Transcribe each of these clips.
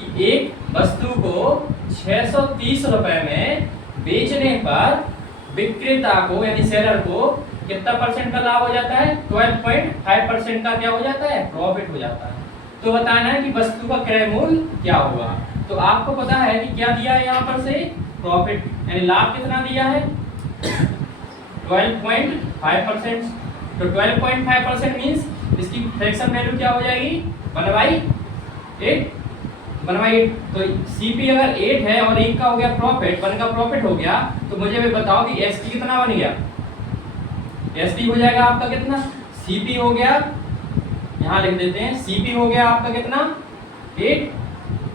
कि एक वस्तु को 630 रुपए में बेचने पर विक्रेता को यानी सेलर को कितना परसेंट का लाभ हो जाता है? 12.5% का क्या हो जाता है? प्रॉफिट हो जाता है। तो बताना है कि वस्तु का क्रय मूल्य क्या होगा। तो आपको पता है कि क्या दिया है यहाँ पर से? प्रॉफिट यानी लाभ कितना दिया है? 12.5%। तो 12.5% मीन्स इसकी फ्रैक्शन वैल्यू क्या हो जाएगी? 1/8। 1/8। तो सीपी अगर 8 है और 1 का हो गया प्रॉफिट, 1 का प्रॉफिट हो गया, तो मुझे भी बताओ कि एसपी कितना बन गया? एसपी हो जाएगा आपका कितना? सीपी हो गया, यहाँ लिख देते हैं, सीपी हो गया आपका कितना? 8।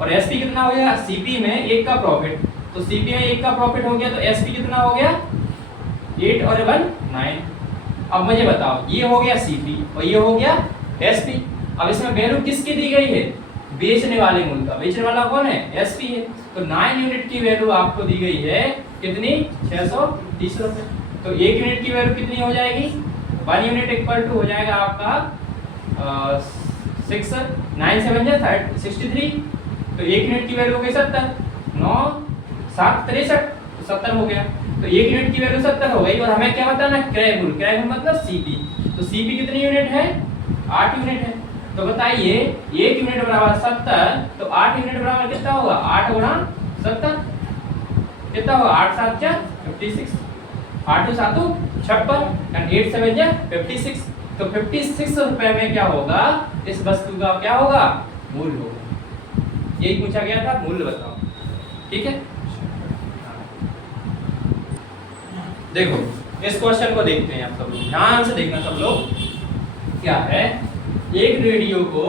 और एसपी कितना हो गया? सीपी में 1 का प्रॉफिट, तो सीपी में 1 का प्रॉफिट हो गया, तो एसपी कितना हो गया? 8 और 1 9। अब मुझे बताओ, ये हो गया सीपी और ये हो गया एसपी। अब इसमें वैल्यू किसकी दी गई है? बेचने वाले मूल्य का। बेचने वाला कौन है? एसपी है। तो 9 यूनिट की वैल्यू आपको दी गई है कितनी? 630 रुपए। तो 1 यूनिट की वैल्यू कितनी हो जाएगी? 1 यूनिट इक्वल टू हो जाएगा आपका 6 9 7 63। तो 1 यूनिट की वैल्यू हो गई 70। 9 7 63, तो 70 हो गया। तो 1 यूनिट की वैल्यू 70 हो गई और हमें क्या बताना है? क्रय मूल्य। क्रय मूल्य मतलब सीपी। तो सीपी कितनी यूनिट है? 8 यूनिट है। तो बताइए 1 यूनिट बराबर 70, तो 8 यूनिट बराबर कितना होगा? 8 गुणा 70 कितना होगा? 8 7 क्या? 56। 8 2 7 56 एंड 8 7 क्या? 56। तो 56 रुपए में क्या होगा? इस वस्तु का क्या होगा? मूल्य होगा। यही पूछा गया था, मूल्य बताओ। ठीक है, देखो इस क्वेश्चन को देखते हैं आप सब लोग, ध्यान से देखना सब लोग। क्या है? एक रेडियो को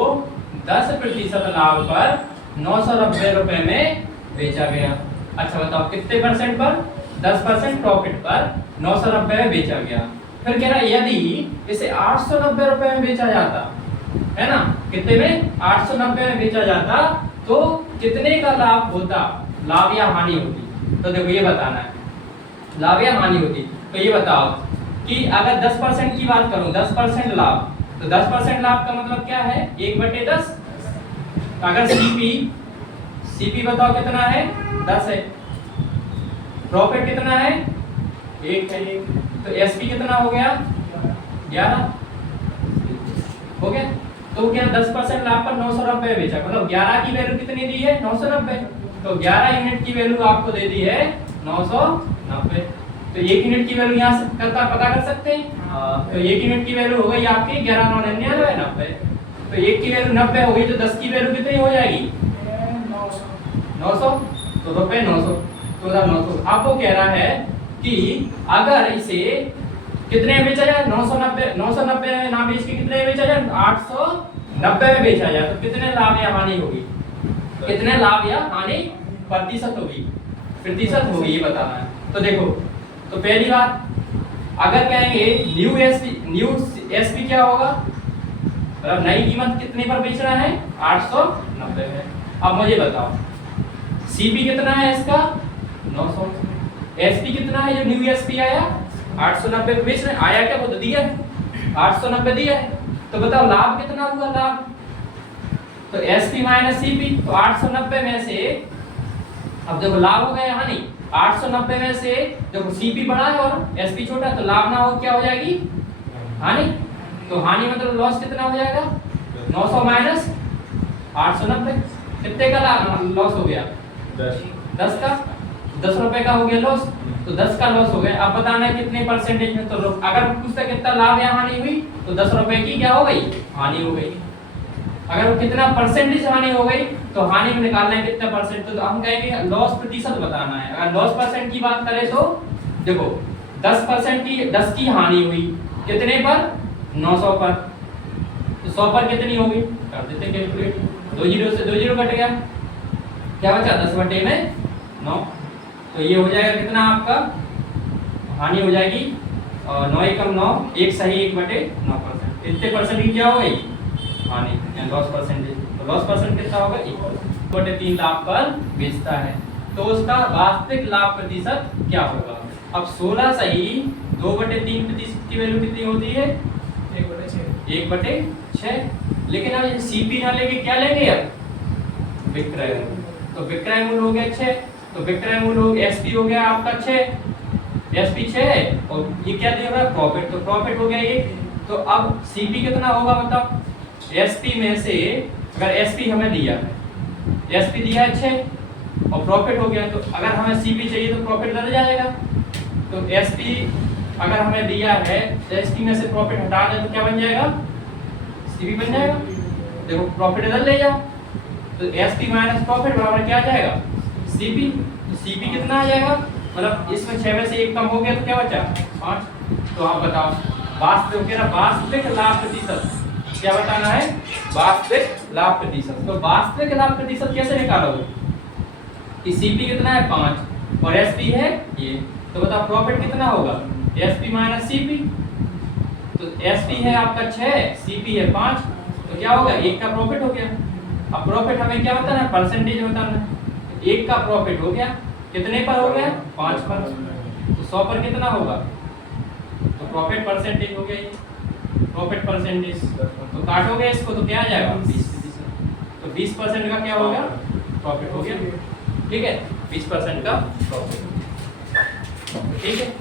10% लाभ पर 990 रुपए में बेचा गया। अच्छा बताओ कितने परसेंट पर? 10% प्रॉफिट पर 990 में बेचा गया। फिर कह रहा है यदि इसे 890 रुपए में बेचा जाता है ना, कितने में? 890 में बेचा जाता तो कितने का लाभ होता? लाभ या हानि होती? तो देखो ये बताना है, लाभ या हानि होती। तो ये बताओ कि अगर 10% की बात करूं, 10% लाभ, तो 10% लाभ का मतलब क्या है? 1/10। अगर सीपी बताओ कितना है? 10 है। प्रॉफिट कितना है? 1 है। तो एसपी कितना हो गया? 11 हो गया। तो क्या 10% लाभ पर 990 बेचा, मतलब 11 की वैल्यू कितनी दी है? 990। तो 11 यूनिट की वैल्यू आपको दे दी है 990। तो 1 यूनिट की वैल्यू यहाँ से पता कर सकते हैं। तो 1 यूनिट की वैल्यू हो गई आपकी 11 9 99 90। तो 1 की वैल्यू 90 हो गई, तो 10 की वैल्यू कितनी हो जाएगी? 900। तो रुपए 900, 900। अब वो कह रहा है कि अगर इसे कितने में बेचा जाए? 990 में ना बेच के कितने में बेचा जाए? 890 में बेचा जाए, तो कितने लाभ या हानि होगी? कितने लाभ या हानि प्रतिशत होगी? प्रतिशत होगी, ये बताना है। तो देखो, तो पहली बात अगर कहेंगे न्यू एसपी क्या होगा? मतलब नई कीमत कितने पर बेच रहा है? 890 में। अब मुझे बताओ सीपी कितना है इसका? 900। एसपी कितना है जो न्यू एसपी आया? 890 पे बेच रहे आया क्या? वो तो दिया है 890 दिया है। तो बताओ लाभ कितना हुआ? लाभ तो एसपी माइनस सीपी, तो 890 में से, अब देखो लाभ हो गया यहाँ नहीं, 890 में से देखो सीपी बड़ा है और एसपी छोटा, तो लाभ ना हो क्या हो जाएगी? हानि। तो हानि मतलब लॉस कितना हो जाएगा? 900 माइनस 890, कितने का लॉस हो गया? 10 का। 10 रुपए का हो गया लॉस, तो 10 का लॉस हो गया। अब बताना है कितने परसेंटेज में। तो अगर पूछता कितना लाभ या हानि हुई, तो 10 रुपए की क्या हो गई? हानि हो गई। अगर कितना परसेंटेज हानि हो गई, तो हानि में निकालना है कितना परसेंट। तो हम कहेंगे लॉस प्रतिशत बताना है। अगर लॉस परसेंट की बात करें तो देखो 10% की 10 की हानि हुई कितने पर? 900 पर। तो 100 पर कितनी होगी? कर देते कैलकुलेट। 2 जीरो से 2 जीरो कट गया, क्या बचा? 10/9। तो ये हो जाएगा कितना आपका? हानि हो जाएगी 9 एकम 9, 1 सही 1/9%। कितने परसेंट की क्या हो गई? हानि या लॉस परसेंटेज। तो लॉस परसेंट कितना होगा? 1/3 लाभ पर बेचता है, तो उसका वास्तविक लाभ प्रतिशत क्या होगा? अब 16 सही 2/3 प्रतिशत की वैल्यू कितनी होती है? 1/6। लेकिन अब सीपी ना लेके क्या लेंगे? अब विक्रय मूल्य। तो विक्रय मूल्य हो गया 6, तो विक्रय मूल्य हो गया एसपी हो गया आपका 6, एसपी 6 और ये क्या दिया हुआ है प्रॉफिट, तो प्रॉफिट हो गया ये। तो अब सीपी कितना होगा मतलब एसपी में से, अगर एसपी हमें दिया है, एसपी दिया है 6 और प्रॉफिट हो गया, तो अगर हमें सीपी चाहिए तो प्रॉफिट डल जाएगा। तो एसपी अगर हमें दिया है तो एसपी में से प्रॉफिट हटा दें तो क्या बन जाएगा, सीपी बन जाएगा। देखो प्रॉफिट इधर ले जाओ, तो एसपी माइनस प्रॉफिट बराबर क्या आ जाएगा, सीपी। तो सीपी कितना आ जाएगा, मतलब इसमें 6 में से 1 कम हो गया तो क्या बचा 5। तो आप बताओ वास्तविक लाभ प्रतिशत क्या बताना है, वास्तविक लाभ प्रतिशत। तो वास्तविक लाभ प्रतिशत कैसे निकालोगे कि सीपी कितना है 5 और एसपी है ये, तो बताओ प्रॉफिट कितना होगा एसपी माइनस सीपी। तो एसपी है आपका 6, सीपी है 5, तो क्या होगा 1 का प्रॉफिट हो गया। अब प्रॉफिट हमें क्या बताना है, परसेंटेज बताना है। 1 का प्रॉफिट हो गया, कितने पर हो गया 5 पर, तो 100 पर कितना होगा, तो प्रॉफिट परसेंटेज हो गया ये, प्रॉफिट परसेंटेज। तो काटोगे इसको तो क्या आ जाएगा 20%, तो 20% का क्या हो गया प्रॉफिट हो गया। ठीक है 20% का प्रॉफिट, ठीक है।